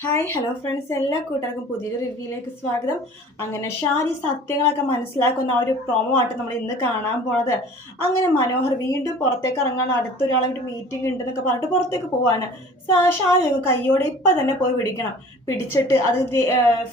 Hi hello friends എല്ലാ കൂട്ടുകാർക്കും പുതിയൊരു റിവ്യൂയിലേക്ക് സ്വാഗതം. അങ്ങനെ ഷാരി സത്യങ്ങളൊക്കെ മനസ്സിലാക്കുന്ന ആ ഒരു പ്രൊമോ ആയിട്ട് നമ്മൾ ഇന്ന് കാണാൻ പോണത്. അങ്ങനെ മനോഹർ വീണ്ടും പുറത്തേക്ക് ഇറങ്ങാൻ അടുത്തൊരാളായിട്ട് മീറ്റിംഗ് ഉണ്ടെന്നൊക്കെ പറഞ്ഞിട്ട് പുറത്തേക്ക് പോവാണ്. ഷാരി കയ്യോടെ ഇപ്പം തന്നെ പോയി പിടിക്കണം. പിടിച്ചിട്ട് അത്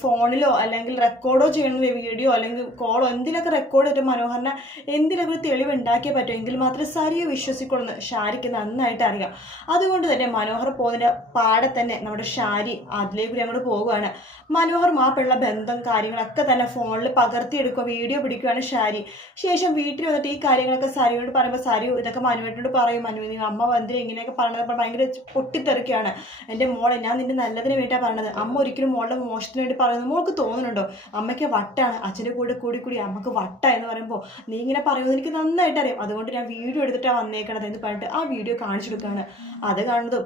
ഫോണിലോ അല്ലെങ്കിൽ റെക്കോർഡോ ചെയ്യുന്ന വീഡിയോ അല്ലെങ്കിൽ കോളോ എന്തിലൊക്കെ റെക്കോർഡ് ചെയ്തിട്ട് മനോഹറിനെ എന്തിലൊക്കെ ഒരു തെളിവ് ഉണ്ടാക്കിയേ പറ്റും എങ്കിൽ മാത്രമേ സരിയെ വിശ്വസിക്കുള്ളൂ ഷാരിക്ക് നന്നായിട്ട് അറിയാം. അതുകൊണ്ട് തന്നെ മനോഹർ പോകുന്നതിന്റെ പാടെ തന്നെ നമ്മുടെ ഷാരി അതിലേക്ക് അങ്ങോട്ട് പോവുകയാണ്. മനോഹർ മാപ്പിള്ള ബന്ധം കാര്യങ്ങളൊക്കെ തന്നെ ഫോണിൽ പകർത്തിയെടുക്കുക വീഡിയോ പിടിക്കുകയാണ് ഷാരി ശേഷം വീട്ടിൽ വന്നിട്ട് ഈ കാര്യങ്ങളൊക്കെ സരിയോട് പറയുമ്പോൾ സരി ഇതൊക്കെ മനുവിനോട് പറയും മനു നീ അമ്മ വന്നിട്ട് ഇങ്ങനെയൊക്കെ പറഞ്ഞത് ഭയങ്കര പൊട്ടിത്തെറിക്കുകയാണ്. എന്റെ മോളെ ഞാൻ നിന്റെ നല്ലതിന് വേണ്ടിയാണ് പറഞ്ഞത് അമ്മ ഒരിക്കലും മോളുടെ മോശത്തിന് വേണ്ടി പറയുന്നത് മോൾക്ക് തോന്നുന്നുണ്ടോ? അമ്മയ്ക്ക് വട്ടാണ്. അച്ഛന്റെ കൂടെ കൂടി കൂടി അമ്മയ്ക്ക് വട്ട എന്ന് പറയുമ്പോൾ നീ ഇങ്ങനെ പറയുന്നത് എനിക്ക് നന്നായിട്ട് അറിയാം അതുകൊണ്ട് ഞാൻ വീഡിയോ എടുത്തിട്ടാണ് വന്നേക്കണത് എന്ന് പറഞ്ഞിട്ട് ആ വീഡിയോ കാണിച്ചു കൊടുക്കുകയാണ്. അത് കാണുന്നതും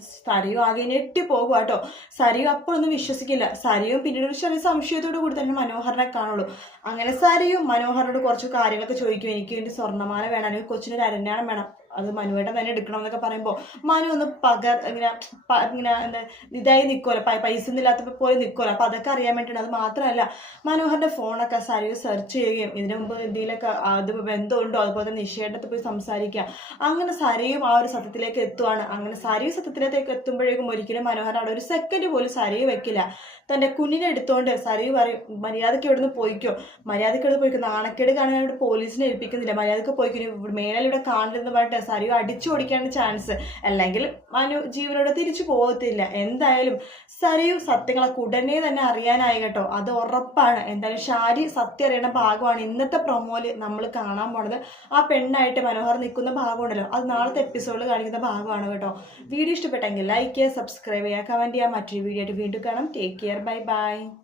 സരിയും ആകെ ഞെട്ടി പോകുക കേട്ടോ സരിയും അപ്പോഴൊന്നും വിശ്വസിക്കില്ല. സരിയും പിന്നീട് ഒരു ചെറിയ സംശയത്തോടു കൂടി തന്നെ മനോഹരനെ കാണുള്ളൂ. അങ്ങനെ സരിയും മനോഹരനോട് കുറച്ച് കാര്യങ്ങളൊക്കെ ചോദിക്കും. എനിക്ക് വേണ്ടി സ്വർണമാല വേണം അല്ലെങ്കിൽ കൊച്ചിനൊരു അരഞ്ഞാണം വേണം. അത് മനുവേട്ടൻ തന്നെ എടുക്കണം എന്നൊക്കെ പറയുമ്പോൾ മനു ഒന്ന് പകർ ഇങ്ങനെ ഇങ്ങനെ എന്താ ഇതായി നിൽക്കുമല്ലോ പൈസ ഒന്നും പോയി നിൽക്കുമല്ലോ അപ്പോൾ അതൊക്കെ അറിയാൻ വേണ്ടിയിട്ടാണ് അത് മാത്രമല്ല മനോഹറിന്റെ ഫോണൊക്കെ സരിവ് സെർച്ച് ചെയ്യുകയും ഇതിനു മുമ്പ് എന്തെങ്കിലുമൊക്കെ അത് ബന്ധമുണ്ടോ അതുപോലെ തന്നെ നിഷേധത്തിൽ പോയി സംസാരിക്കുക. അങ്ങനെ സരയും ആ ഒരു സത്യത്തിലേക്ക് എത്തുവാണ്. അങ്ങനെ സരയും സത്യത്തിലേക്ക് എത്തുമ്പോഴേക്കും ഒരിക്കലും മനോഹർ അവിടെ ഒരു സെക്കൻഡ് പോലും സരയും വെക്കില്ല. തന്റെ കുഞ്ഞിനെ എടുത്തുകൊണ്ട് സരയു പറയും മര്യാദയ്ക്ക് ഇവിടുന്ന് പോയിക്കോ. മര്യാദയ്ക്ക് ഇവിടെ പോയിക്കോ. നാണക്കേട് കാണാൻ ഇവിടെ പോലീസിനെ ഏൽപ്പിക്കുന്നില്ല. മര്യാദയ്ക്ക് പോയിക്കോ. മേലെ ഇവിടെ കാണരുതെന്ന് പറഞ്ഞിട്ട് സരയു അടിച്ചു ഓടിക്കാണ് ചാൻസ് അല്ലെങ്കിൽ മനു ജീവനോട് തിരിച്ചു പോകത്തില്ല. എന്തായാലും സരിയു സത്യങ്ങളെ ഉടനെ തന്നെ അറിയാനായി കേട്ടോ. അത് ഉറപ്പാണ്. എന്തായാലും ഷാരി സത്യം അറിയണ ഭാഗമാണ് ഇന്നത്തെ പ്രൊമോയിൽ നമ്മൾ കാണാൻ പോണത്. ആ പെണ്ണായിട്ട് മനോഹർ നിൽക്കുന്ന ഭാഗമുണ്ടല്ലോ. അത് നാളത്തെ എപ്പിസോഡിൽ കാണിക്കുന്ന ഭാഗമാണ് കേട്ടോ. വീഡിയോ ഇഷ്ടപ്പെട്ടെങ്കിൽ ലൈക്ക് ചെയ്യുക സബ്സ്ക്രൈബ് ചെയ്യുക കമന്റ് ചെയ്യുക. മറ്റൊരു വീഡിയോ ആയിട്ട് വീണ്ടും കാണാം. Take care bye bye